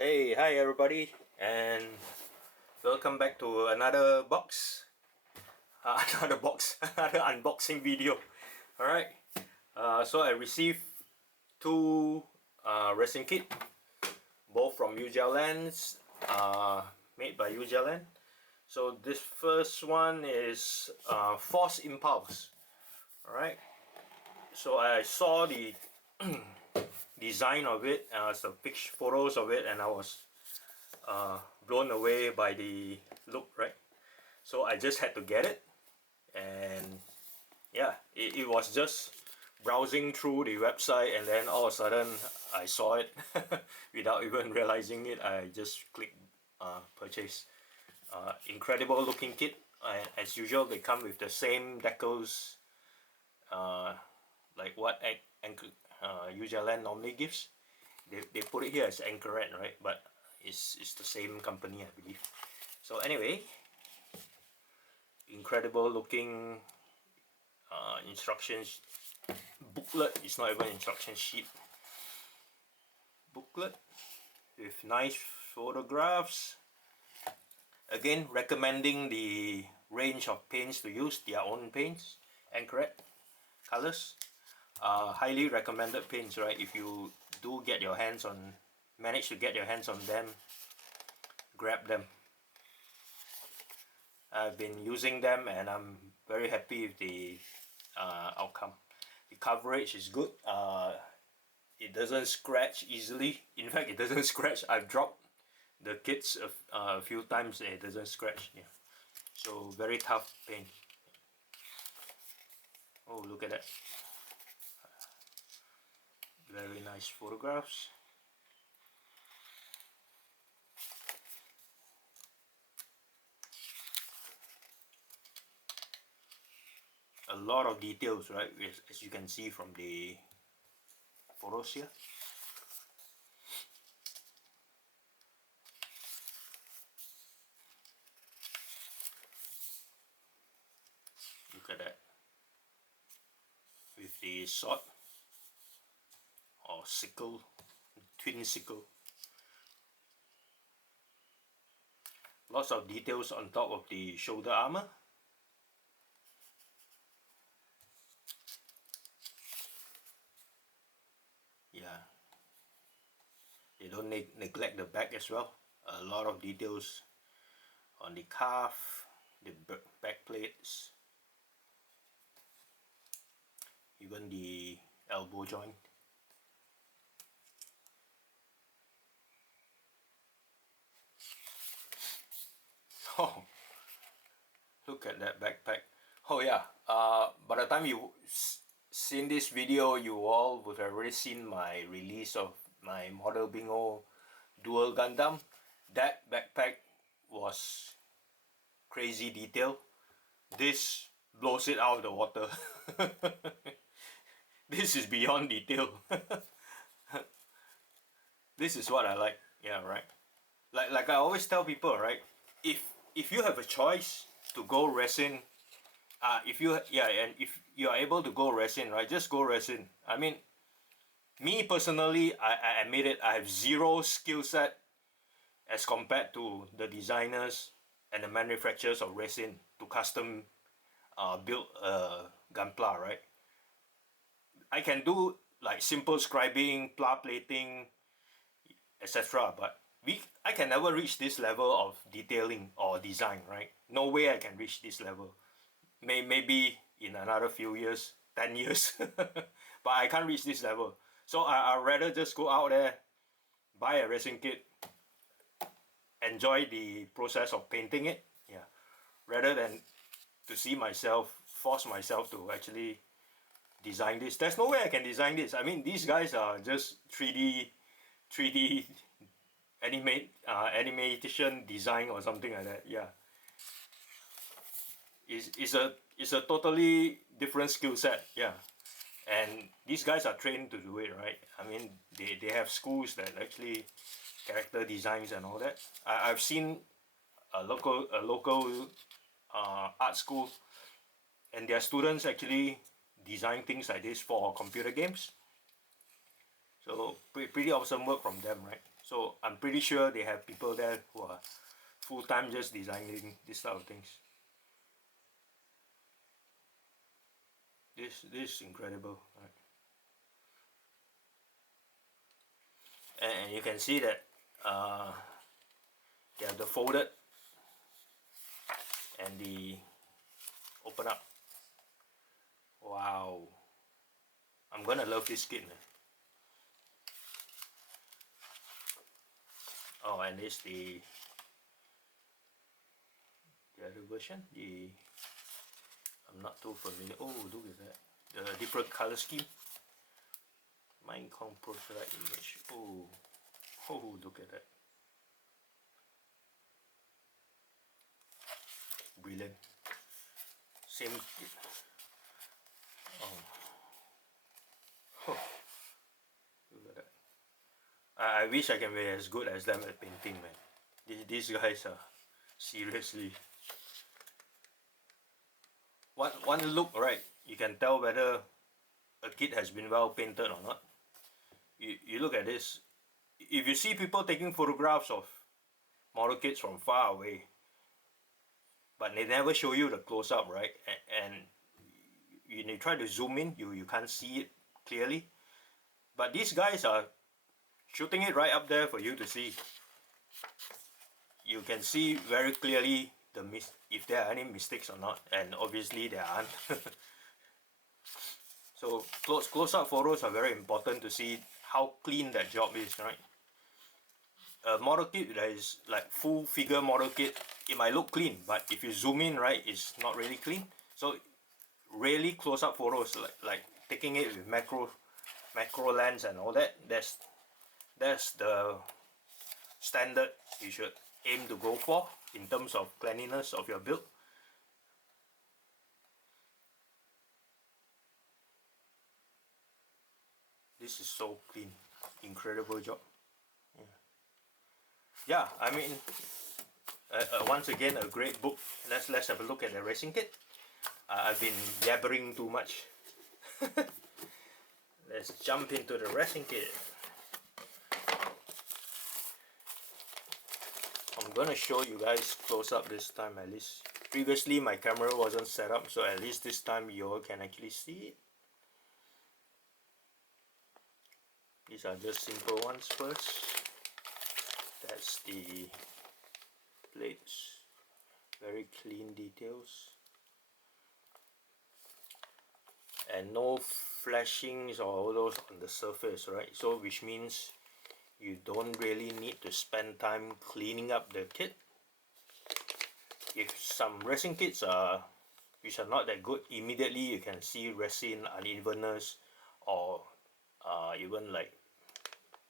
Hey, hi everybody, and welcome back to another box, another unboxing video. Alright, so I received two resin kit, both from Yujiaoland, made by Yujiaoland. So this first one is Force Impulse. Alright, so I saw the design of it, some photos of it, and I was blown away by the look, right? So I just had to get it, and yeah, it was just browsing through the website, and then all of a sudden I saw it without even realizing it. I just clicked purchase. Incredible looking kit. As usual, they come with the same decals like what Yujiaoland normally gives. They put it here as Anchoret, right? But it's the same company, I believe. So anyway, incredible looking instructions booklet. It's not even instruction sheet. Booklet with nice photographs. Again, recommending the range of paints to use, their own paints, Anchoret colors. Highly recommended paints, right? If you do get your hands on, manage to get your hands on them, grab them. I've been using them and I'm very happy with the outcome. The coverage is good. It doesn't scratch easily. In fact, it doesn't scratch. I've dropped the kits a few times and it doesn't scratch. Yeah. So very tough paint. Oh, look at that. Very nice photographs. A lot of details, right, as you can see from the photos here. Look at that. With the sword or sickle, twin sickle. Lots of details on top of the shoulder armor. Yeah, they don't neglect the back as well. A lot of details on the calf, the back plates, even the elbow joint. Oh, look at that backpack. Oh yeah, by the time you seen this video, you all would have already seen my release of my Model Bingo Dual Gundam. That backpack was crazy detail. This blows it out of the water. This is beyond detail. This is what I like. Yeah, right. Like I always tell people, right? If you have a choice to go resin, if you are able to go resin, right, just go resin. I mean, me personally, I admit it, I have zero skill set as compared to the designers and the manufacturers of resin to custom build a Gunpla, right? I can do like simple scribing, pla plating, etc. But I can never reach this level of detailing or design, right? No way I can reach this level. Maybe in another few years, 10 years, but I can't reach this level. So I'd rather just go out there, buy a resin kit, enjoy the process of painting it, yeah, rather than to see myself, force myself to actually design this. There's no way I can design this. I mean, these guys are just 3D animation design or something like that. Yeah, it's a totally different skill set. Yeah, and these guys are trained to do it, right? I mean, they have schools that actually character designs and all that. I've seen a local art school, and their students actually design things like this for computer games. So pretty awesome work from them, right? So I'm pretty sure they have people there who are full-time just designing this type of things. This is incredible, right? And you can see that they have the folded and the open up. Wow, I'm gonna love this kit, man. Oh, and it's the other version. I'm not too familiar. Oh, look at that. The different color scheme. Minecon prototype image. Oh, look at that. Brilliant. Same. Oh. Look at that. I wish I can be as good as them at painting, man. These guys are seriously. One look, right? You can tell whether a kit has been well painted or not. You look at this. If you see people taking photographs of model kits from far away, but they never show you the close-up, right? And you try to zoom in, you can't see it clearly. But these guys are shooting it right up there for you to see. You can see very clearly if there are any mistakes or not, and obviously there aren't. So close-up photos are very important to see how clean that job is, right? A model kit that is like full figure model kit, it might look clean, but if you zoom in, right, it's not really clean. So really close-up photos, like taking it with macro lens and all that, that's the standard you should aim to go for in terms of cleanliness of your build. This is so clean. Incredible job. Yeah, I mean, once again, a great book. Let's have a look at the racing kit. I've been yabbering too much. Let's jump into the racing kit. I'm gonna show you guys close up this time at least. Previously my camera wasn't set up, so at least this time you all can actually see it. These are just simple ones first. That's the plates. Very clean details. And no flashings or all those on the surface, right? So which means you don't really need to spend time cleaning up the kit. If some resin kits which are not that good, immediately you can see resin unevenness or even like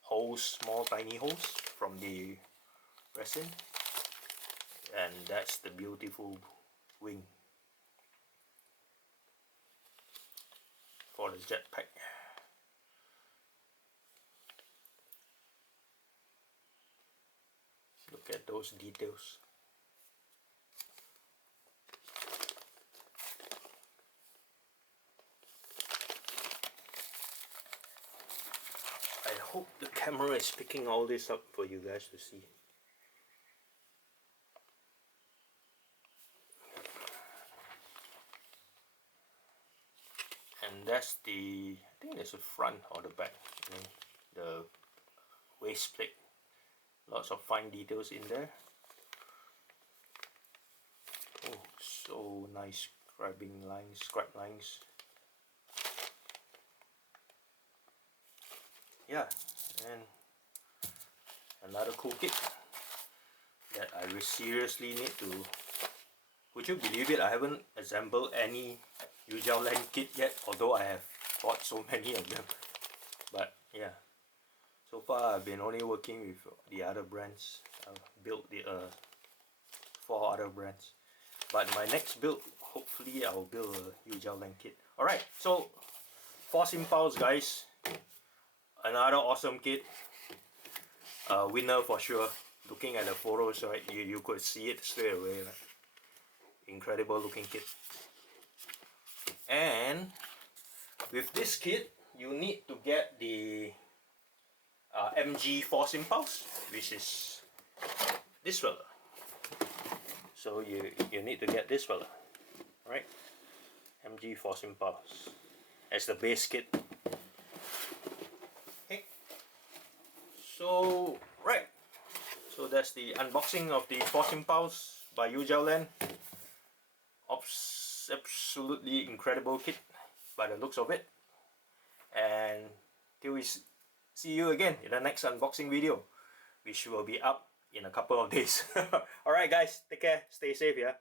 holes, small tiny holes from the resin, and that's the beautiful wing for the jetpack. Look at those details. I hope the camera is picking all this up for you guys to see. And that's I think there's a front or the back, the waist plate. Lots of fine details in there. Oh, so nice scribing lines, scribe lines. Yeah, and another cool kit that I will seriously need to. Would you believe it? I haven't assembled any Yujiaoland kit yet, although I have bought so many of them. But yeah, so far I've been only working with the other brands. I've built the 4 other brands. But my next build, hopefully I'll build a Yujiaoland kit. Alright, so Force Impulse guys, another awesome kit. Winner for sure. Looking at the photos, right, you could see it straight away. Right? Incredible looking kit. And with this kit, you need to get the MG Force Impulse, which is this fella. So you need to get this fella, right? MG Force Impulse as the base kit. Okay. So right. So that's the unboxing of the Force Impulse by Yujiaoland. Absolutely incredible kit by the looks of it. And till we see you again in the next unboxing video, which will be up in a couple of days. Alright guys, take care, stay safe, yeah.